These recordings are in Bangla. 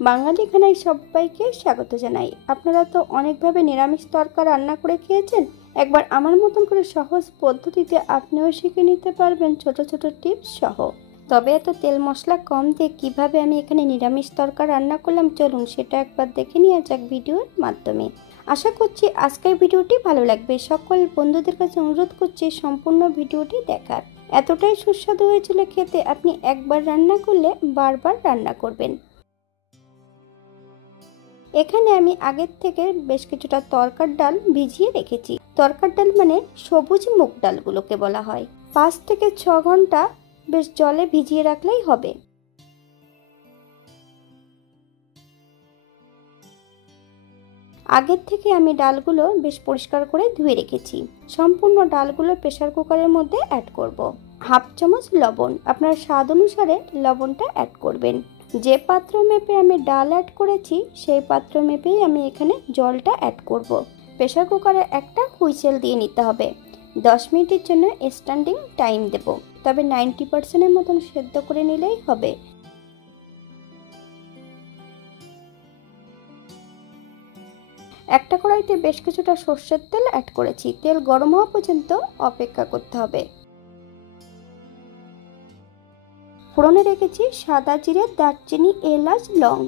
বাঙালি খানায় সবাইকে স্বাগত জানাই। আপনারা তো অনেকভাবে নিরামিষ তরকা রান্না করে খেয়েছেন। একবার আমার মতন করে সহজ পদ্ধতিতে আপনিও শিখে নিতে পারবেন ছোট ছোট টিপস সহ। তবে এত তেল মশলা কম দিয়ে কিভাবে আমি এখানে নিরামিষ তরকা রান্না করলাম, চলুন সেটা একবার দেখে নেওয়া যাক ভিডিওর মাধ্যমে। আশা করছি আজকের ভিডিওটি ভালো লাগবে। সকল বন্ধুদের কাছে অনুরোধ করছি সম্পূর্ণ ভিডিওটি দেখার। এতটাই সুস্বাদু হয়েছিল খেতে, আপনি একবার রান্না করলে বারবার রান্না করবেন। এখানে আমি আগের থেকে বেশ কিছুটা তরকার ডাল ভিজিয়ে রেখেছি। তরকার ডাল মানে সবুজ মুগ ডালগুলোকে বলা হয়। 5 থেকে 6 ঘন্টা বেশ জলে ভিজিয়ে রাখলেই হবে। আগের থেকে আমি ডালগুলো বেশ পরিষ্কার করে ধুয়ে রেখেছি। সম্পূর্ণ ডালগুলো প্রেসার কুকারের মধ্যে অ্যাড করব। হাফ চামচ লবণ, আপনার স্বাদ অনুসারে লবণটা অ্যাড করবেন। যে পাত্র মেপে আমি ডাল অ্যাড করেছি সেই পাত্র মেপেই আমি এখানে জলটা অ্যাড করব। প্রেসার কুকারে একটা হুইসেল দিয়ে নিতে হবে। 10 মিনিটের জন্য স্ট্যান্ডিং টাইম দেব, তবে 90% মতন সেদ্ধ করে নিলেই হবে। একটা কড়াইতে বেশ কিছুটা সর্ষের তেল অ্যাড করেছি। তেল গরম হওয়া পর্যন্ত অপেক্ষা করতে হবে। ফোড়নে রেখেছি সাদা জিরে, দারচিনি, এলাচ, লং।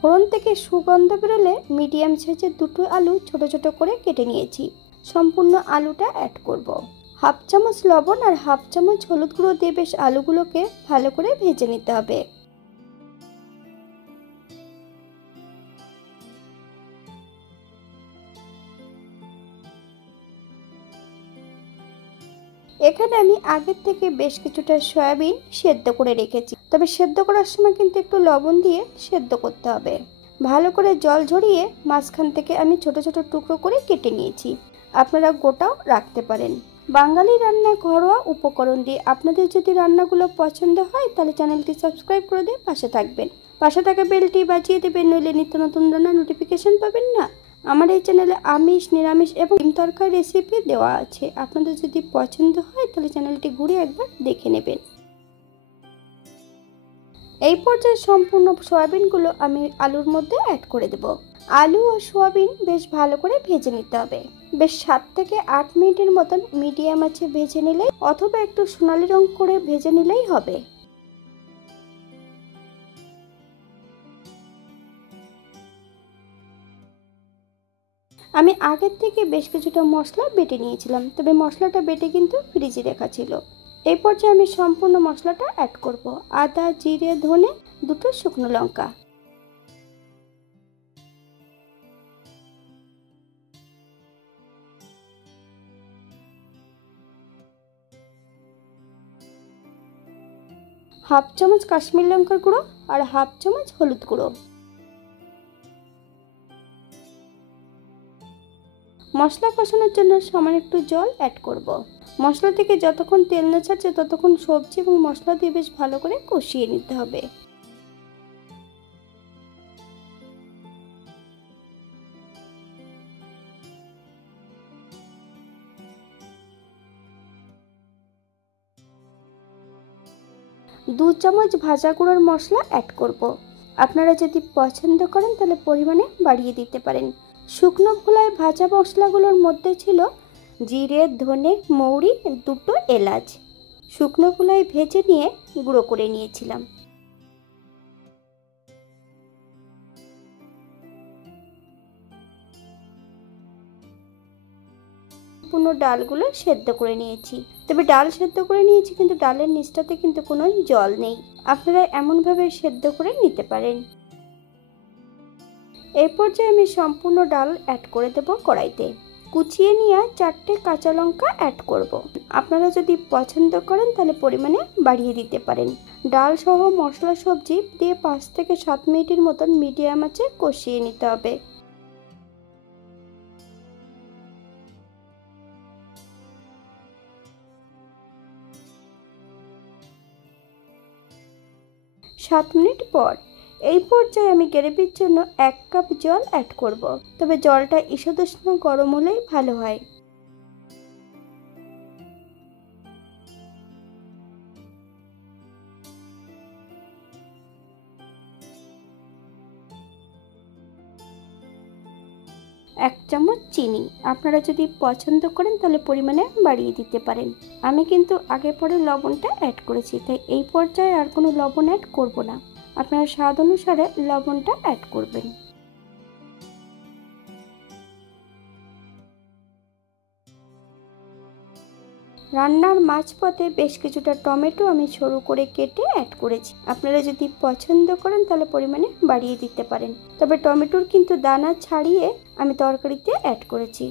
ফোড়ন থেকে সুগন্ধ বেরোলে মিডিয়াম সাইজের দুটো আলু ছোট ছোট করে কেটে নিয়েছি। সম্পূর্ণ আলুটা অ্যাড করব। হাফ চামচ লবণ আর হাফ চামচ হলুদ গুঁড়ো দিয়ে বেশ আলুগুলোকে ভালো করে ভেজে নিতে হবে। এখানে আমি আগের থেকে বেশ কিছুটা সয়াবিন সেদ্ধ করে রেখেছি, তবে সেদ্ধ করার সময় কিন্তু একটু লবণ দিয়ে সেদ্ধ করতে হবে। ভালো করে জল ঝরিয়ে মাঝখান থেকে আমি ছোট ছোট টুকরো করে কেটে নিয়েছি। আপনারা গোটাও রাখতে পারেন। বাঙালি রান্না ঘরোয়া উপকরণ দিয়ে আপনাদের যদি রান্নাগুলো পছন্দ হয় তাহলে চ্যানেলটি সাবস্ক্রাইব করে দিয়ে পাশে থাকবেন। পাশে থাকা বেলটি বাজিয়ে দেবেন, নইলে নিত্য নতুন রান্নার নোটিফিকেশন পাবেন না। আমার এই চ্যানেলে আমিষ, নিরামিষ এবং ডিম তরকারি রেসিপি দেওয়া আছে। আপনাদের যদি পছন্দ হয় তাহলে চ্যানেলটি ঘুরে একবার দেখে নেবেন। এই পর্যায়ে সম্পূর্ণ সয়াবিনগুলো আমি আলুর মধ্যে অ্যাড করে দেব। আলু ও সয়াবিন বেশ ভালো করে ভেজে নিতে হবে। বেশ 7 থেকে 8 মিনিটের মতন মিডিয়াম আঁচে ভেজে নিলেই, অথবা একটু সোনালি রং করে ভেজে নিলেই হবে। আমি আগের থেকে বেশ কিছুটা মশলা বেটে নিয়েছিলাম, তবে মশলাটা বেটে কিন্তু ফ্রিজে রাখা ছিল। এই পর্যায়ে আমি সম্পূর্ণ মশলাটা অ্যাড করব। আদা, জিরে, ধনে, দুটো শুকনো লঙ্কা। হাফ চামচ কাশ্মীর লঙ্কার গুঁড়ো আর হাফ চামচ হলুদ গুঁড়ো। মশলা কষানোর জন্য সামান্য একটু জল অ্যাড করব। মশলা থেকে যতক্ষণ তেল না ছাড়ছে ততক্ষণ সবজি এবং মশলা দিয়ে বেশ ভালো করে কষিয়ে নিতে হবে। দু চামচ ভাজা গুঁড়োর মশলা অ্যাড করব। আপনারা যদি পছন্দ করেন তাহলে পরিমাণে বাড়িয়ে দিতে পারেন। শুকনো খোলায় ভাজা মশলাগুলোর মধ্যে ছিল জিরে, ধনে, মৌরি, দুটো এলাচ। শুকনো খোলায় ভেজে নিয়ে গুঁড়ো করে নিয়েছিলাম। সম্পূর্ণ ডালগুলো সেদ্ধ করে নিয়েছি, তবে ডাল সেদ্ধ করে নিয়েছি কিন্তু ডালের নিচটাতে কিন্তু কোনো জল নেই। আপনারা এমনভাবে সেদ্ধ করে নিতে পারেন। এই পর্যায়ে আমি সম্পূর্ণ ডাল অ্যাড করে দেব কড়াইতে। কুচিয়ে নিয়ে 4টে কাঁচা লঙ্কা অ্যাড করব। আপনারা যদি পছন্দ করেন তাহলে পরিমাণে বাড়িয়ে দিতে পারেন। ডাল সহ মশলা সবজি দিয়ে 5 থেকে 7 মিনিটের মতন মিডিয়াম আঁচে কষিয়ে নিতে হবে। সাত মিনিট পর এই পর্যায়ে আমি গ্রেভির জন্য 1 কাপ জল অ্যাড করব। তবে জলটা ঈষৎ উষ্ণ গরম হলেই ভালো হয়। এক চামচ চিনি, আপনারা যদি পছন্দ করেন তাহলে পরিমাণে বাড়িয়ে দিতে পারেন। আমি কিন্তু আগে পরে লবণটা অ্যাড করেছি, তাই এই পর্যায়ে আর কোনো লবণ অ্যাড করব না। আপনারা স্বাদ অনুসারে লবণটা অ্যাড করবেন। রান্নার মাঝপথে বেশ কিছুটা টমেটো আমি সরু করে কেটে অ্যাড করেছি। আপনারা যদি পছন্দ করেন তাহলে পরিমাণে বাড়িয়ে দিতে পারেন। তবে টমেটোর কিন্তু দানা ছাড়িয়ে আমি তরকারিতে অ্যাড করেছি।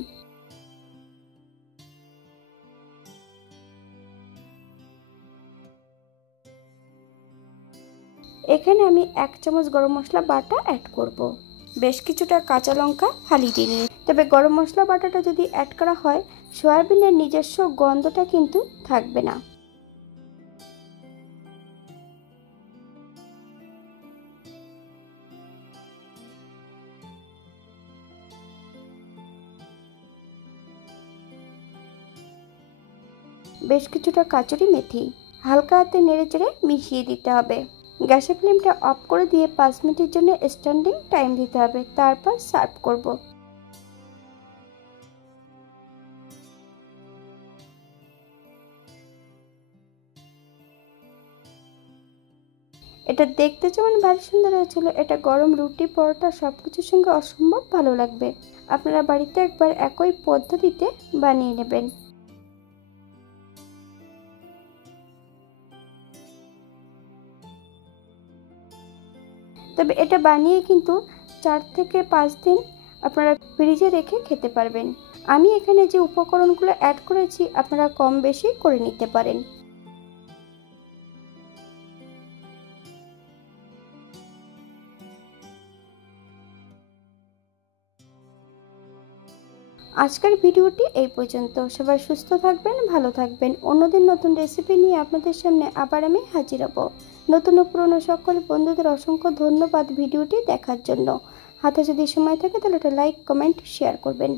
এখানে আমি 1 চামচ গরম মশলা বাটা অ্যাড করব। বেশ কিছুটা কাঁচা লঙ্কা ফালি দিয়ে নিয়ে, তবে গরম মশলা বাটাটা যদি অ্যাড করা হয় সয়াবিনের নিজস্ব গন্ধটা কিন্তু থাকবে না। বেশ কিছুটা কাঁচুরি মেথি হালকা হাতে নেড়েচেড়ে মিশিয়ে দিতে হবে। গ্যাসের ফ্লেমটা অফ করে দিয়ে 5 মিনিটের জন্য স্ট্যান্ডিং টাইম দিতে হবে, তারপর সার্ভ করব। এটা দেখতে যেমন ভারী সুন্দর হয়েছিল, এটা গরম রুটি পরোটা সবকিছুর সঙ্গে অসম্ভব ভালো লাগবে। আপনারা বাড়িতে একবার একই পদ্ধতিতে বানিয়ে নেবেন। তবে এটা বানিয়ে কিন্তু 4 থেকে 5 দিন আপনারা ফ্রিজে রেখে খেতে পারবেন। আমি এখানে যে উপকরণগুলো অ্যাড করেছি আপনারা কম বেশি করে নিতে পারেন। আজকের ভিডিওটি এই পর্যন্ত। সবাই সুস্থ থাকবেন, ভালো থাকবেন। অন্যদিন নতুন রেসিপি নিয়ে আপনাদের সামনে আবার আমি হাজির হব। নতুন ও পুরনো সকল বন্ধুদের অসংখ্য ধন্যবাদ ভিডিওটি দেখার জন্য। হাতে যদি সময় থাকে তাহলে একটা লাইক, কমেন্ট, শেয়ার করবেন।